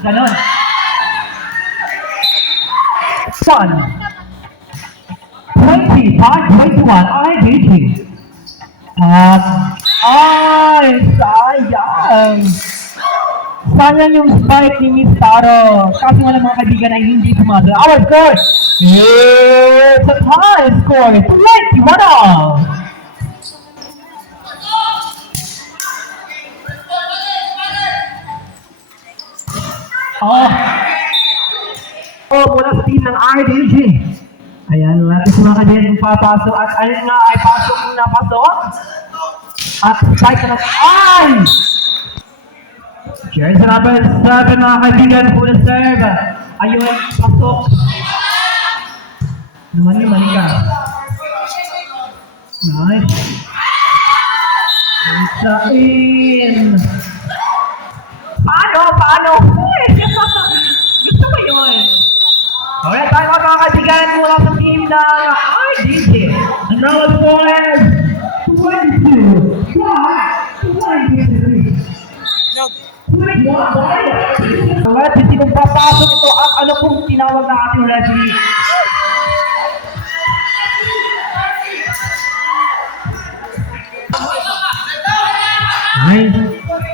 Ganon. One. 25-21, IDG. At, sayang. Sayang yung spike ni Miss Taro. Kasi wala mga kaibigan ay hindi pumasok. Our score is a tie score, 21 all. Mula sa team ng RDG. Ayan, natin si mga kaibigan yung papasok. At ayun nga ay pasok na pasok. At strike na Jersey number 7 mga kaibigan, full serve. Ayun, pasok. Naman ka. Nice. Isa in. Paano? Uy! Gusto ko yun. Okay, tayo mga kaibigan mula sa team ng RDG. Ang number score is 22. 23. Alright, hindi kong papasok ito at ano pong tinawag na ating referee. Nice.